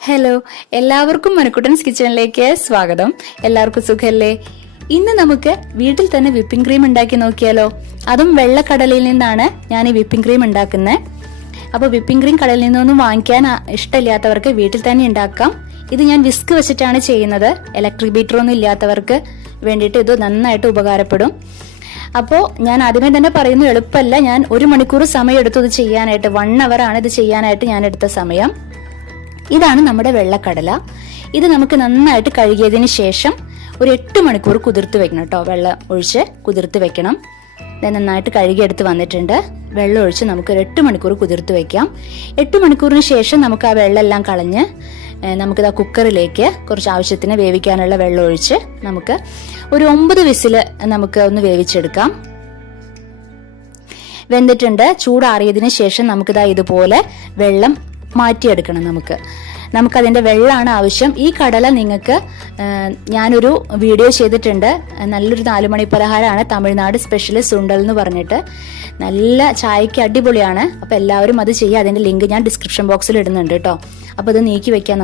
Hello, എല്ലാവർക്കും മനുക്കുട്ടൻസ് കിച്ചണിലേക്ക് സ്വാഗതം. എല്ലാവർക്കും സുഖല്ലേ? ഇന്ന് നമുക്ക് വീട്ടിൽ തന്നെ വിപ്പിംഗ് ക്രീം ഉണ്ടാക്കി നോക്കിയാലോ? അതും വെള്ളക്കടലയിൽ നിന്നാണ് ഞാൻ ഈ വിപ്പിംഗ് ക്രീം ഉണ്ടാക്കുന്നത്. അപ്പോൾ വിപ്പിംഗ് ക്രീം കടലിൽ നിന്നൊന്നും വാങ്ങിക്കാൻ ഇഷ്ടമില്ലാത്തവർക്ക് വീട്ടിൽ തന്നെ ഉണ്ടാക്കാം. ഇത് ഞാൻ വിസ്ക് വെച്ചിട്ടാണ് ചെയ്യുന്നത്. ഇലക്ട്രിക് ബീറ്ററൊന്നും ഇല്ലാത്തവർക്ക് വേണ്ടിയിട്ട് ഇത് നന്നായിട്ട് ഉപകാരപ്പെടും. അപ്പോൾ ഞാൻ ആദ്യമേ തന്നെ പറയുന്നു, എളുപ്പമല്ല. ഞാൻ 1 മണിക്കൂർ സമയം എടുത്തു ഇത് ചെയ്യാനായിട്ട്. 1 hour ആണ് ഇത് ചെയ്യാനായിട്ട് ഞാൻ എടുത്ത സമയം. ഇതാണ് നമ്മുടെ വെള്ളക്കടല. ഇത് നമുക്ക് നന്നായിട്ട് കഴുകിയതിന് ശേഷം ഒരു 8 മണിക്കൂർ കുതിർത്ത് വെക്കണം കേട്ടോ. വെള്ളം ഒഴിച്ച് കുതിർത്ത് വെക്കണം. നന്നായിട്ട് കഴുകിയെടുത്ത് വന്നിട്ടുണ്ട്. വെള്ളം ഒഴിച്ച് നമുക്ക് ഒരു 8 മണിക്കൂർ കുതിർത്ത് വെക്കാം. 8 മണിക്കൂറിന് ശേഷം നമുക്ക് ആ വെള്ളം എല്ലാം കളഞ്ഞ് നമുക്കിത് ആ കുക്കറിലേക്ക് കുറച്ച് ആവശ്യത്തിന് വേവിക്കാനുള്ള വെള്ളം ഒഴിച്ച് നമുക്ക് ഒരു 9 വിസില് നമുക്ക് ഒന്ന് വേവിച്ചെടുക്കാം. വെന്തിട്ടുണ്ട്. ചൂടാറിയതിന് ശേഷം നമുക്കിതാ ഇതുപോലെ വെള്ളം മാറ്റിയെടുക്കണം. നമുക്കതിന്റെ വെള്ളമാണ് ആവശ്യം. ഈ കടല നിങ്ങൾക്ക് ഞാനൊരു വീഡിയോ ചെയ്തിട്ടുണ്ട്. നല്ലൊരു 4 മണി പലഹാരമാണ്. തമിഴ്നാട് സ്പെഷ്യൽ സുണ്ടൽ എന്ന് പറഞ്ഞിട്ട് നല്ല ചായക്ക് അടിപൊളിയാണ്. അപ്പൊ എല്ലാവരും അത് ചെയ്യുക. അതിന്റെ ലിങ്ക് ഞാൻ ഡിസ്ക്രിപ്ഷൻ ബോക്സിൽ ഇടുന്നുണ്ട് കേട്ടോ. അപ്പൊ അത് നീക്കി വെക്കാൻ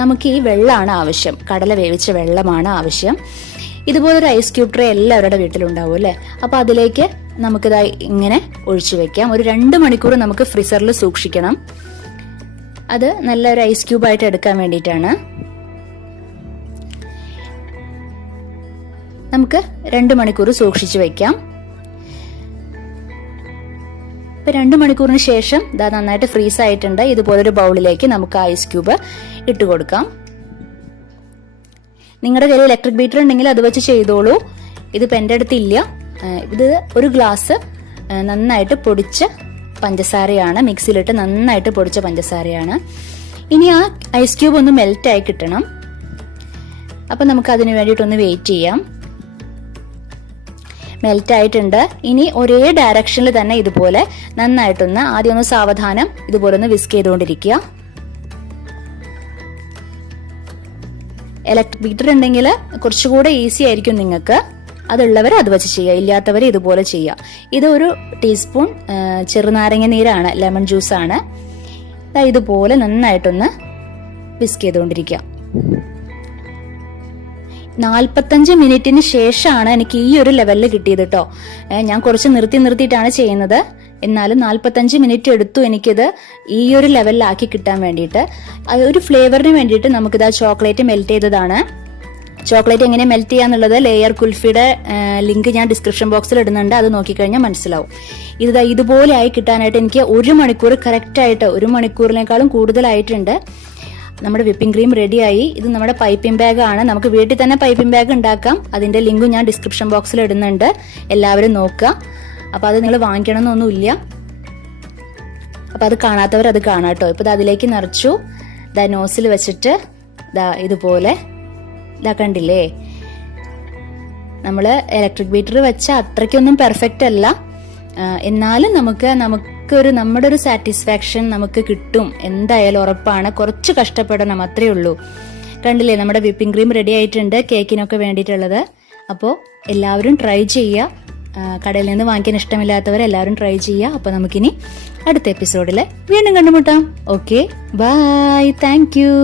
നമുക്ക് ഈ വെള്ളമാണ് ആവശ്യം. കടല വേവിച്ച വെള്ളമാണ് ആവശ്യം. ഇതുപോലൊരു ഐസ് ക്യൂബ് ട്രേ എല്ലാവരുടെ വീട്ടിലുണ്ടാവും അല്ലേ? അപ്പൊ അതിലേക്ക് നമുക്കിത് ഇങ്ങനെ ഒഴിച്ചു വെക്കാം. ഒരു 2 മണിക്കൂർ നമുക്ക് ഫ്രീസറിൽ സൂക്ഷിക്കണം. അത് നല്ലൊരു ഐസ് ക്യൂബ് ആയിട്ട് എടുക്കാൻ വേണ്ടിയിട്ടാണ്. നമുക്ക് 2 മണിക്കൂർ സൂക്ഷിച്ചു വെക്കാം. ഇപ്പൊ 2 മണിക്കൂറിന് ശേഷം ഇതാ നന്നായിട്ട് ഫ്രീസ് ആയിട്ടുണ്ട്. ഇതുപോലൊരു ബൗളിലേക്ക് നമുക്ക് ഐസ് ക്യൂബ് ഇട്ട് കൊടുക്കാം. നിങ്ങളുടെ കയ്യിൽ ഇലക്ട്രിക് ബീറ്റർ ഉണ്ടെങ്കിൽ അത് വെച്ച് ചെയ്തോളൂ. ഇതിപ്പോ എൻ്റെ അടുത്തില്ല. ഇത് ഒരു ഗ്ലാസ് നന്നായിട്ട് പൊടിച്ച പഞ്ചസാരയാണ്. മിക്സിയിലിട്ട് നന്നായിട്ട് പൊടിച്ച പഞ്ചസാരയാണ്. ഇനി ആ ഐസ് ക്യൂബ് ഒന്ന് മെൽറ്റ് ആയി കിട്ടണം. അപ്പൊ നമുക്ക് അതിന് വേണ്ടിയിട്ടൊന്ന് വെയിറ്റ് ചെയ്യാം. മെൽറ്റ് ആയിട്ടുണ്ട്. ഇനി ഒരേ ഡയറക്ഷനിൽ തന്നെ ഇതുപോലെ നന്നായിട്ടൊന്ന് ആദ്യം ഒന്ന് സാവധാനം ഇതുപോലെ ഒന്ന് വിസ്ക് ചെയ്തുകൊണ്ടിരിക്കുക. ഇലക്ട്രിക് ബീറ്റർ ഉണ്ടെങ്കിൽ കുറച്ചുകൂടെ ഈസി ആയിരിക്കും നിങ്ങൾക്ക്. അതുള്ളവർ അത് വെച്ച് ചെയ്യുക, ഇല്ലാത്തവർ ഇതുപോലെ ചെയ്യുക. ഇത് 1 ടീസ്പൂൺ ചെറുനാരങ്ങ നീരാണ്, ലെമൺ ജ്യൂസാണ്. ഇതുപോലെ നന്നായിട്ടൊന്ന് വിസ്ക് ചെയ്തുകൊണ്ടിരിക്കുക. 45 മിനിറ്റിന് ശേഷമാണ് എനിക്ക് ഈ ഒരു ലെവലിൽ കിട്ടിയത് കേട്ടോ. ഞാൻ കുറച്ച് നിർത്തിയിട്ടാണ് ചെയ്യുന്നത്. എന്നാലും 45 മിനിറ്റ് എടുത്തു എനിക്കിത് ഈ ഒരു ലെവലിലാക്കി കിട്ടാൻ വേണ്ടിയിട്ട്. ഒരു ഫ്ലേവറിന് വേണ്ടിയിട്ട് നമുക്കിത് ചോക്ലേറ്റ് മെൽറ്റ് ചെയ്തതാണ്. ചോക്ലേറ്റ് എങ്ങനെ മെൽറ്റ് ചെയ്യാന്നുള്ളത് ലെയർ കുൽഫിയുടെ ലിങ്ക് ഞാൻ ഡിസ്ക്രിപ്ഷൻ ബോക്സിൽ ഇടുന്നുണ്ട്. അത് നോക്കിക്കഴിഞ്ഞാൽ മനസ്സിലാവും. ഇതുപോലെ ആയി കിട്ടാനായിട്ട് എനിക്ക് 1 മണിക്കൂർ കറക്റ്റായിട്ട്, 1 മണിക്കൂറിനേക്കാളും കൂടുതലായിട്ടുണ്ട്. നമ്മുടെ വിപ്പിംഗ് ക്രീം റെഡിയായി. ഇത് നമ്മുടെ പൈപ്പിംഗ് ബാഗ് ആണ്. നമുക്ക് വീട്ടിൽ തന്നെ പൈപ്പിംഗ് ബാഗ് ഉണ്ടാക്കാം. അതിന്റെ ലിങ്കും ഞാൻ ഡിസ്ക്രിപ്ഷൻ ബോക്സിൽ ഇടുന്നുണ്ട്. എല്ലാവരും നോക്കുക. അപ്പൊ അത് നിങ്ങൾ വാങ്ങിക്കണമെന്നൊന്നുമില്ല. അപ്പൊ അത് കാണാത്തവർ അത് കാണാട്ടോ. ഇപ്പൊ അതിലേക്ക് നിറച്ചു. നോസിൽ വെച്ചിട്ട് ഇതുപോലെ കണ്ടില്ലേ? നമ്മള് ഇലക്ട്രിക് ബീറ്റർ വെച്ച അത്രയ്ക്കൊന്നും പെർഫെക്റ്റ് അല്ല. എന്നാലും നമ്മുടെ ഒരു സാറ്റിസ്ഫാക്ഷൻ നമുക്ക് കിട്ടും. എന്തായാലും ഉറപ്പാണ്. കുറച്ച് കഷ്ടപ്പെടണം, അത്രേ ഉള്ളൂ. കണ്ടില്ലേ, നമ്മുടെ വിപ്പിംഗ് ക്രീം റെഡി ആയിട്ടുണ്ട് കേക്കിനൊക്കെ വേണ്ടിയിട്ടുള്ളത്. അപ്പോൾ എല്ലാവരും ട്രൈ ചെയ്യുക. കടയിൽ നിന്ന് വാങ്ങിക്കാൻ ഇഷ്ടമില്ലാത്തവർ എല്ലാവരും ട്രൈ ചെയ്യുക. അപ്പോൾ നമുക്കിനി അടുത്ത എപ്പിസോഡിൽ വീണ്ടും കണ്ടുമുട്ടാം. Okay, bye, thank U.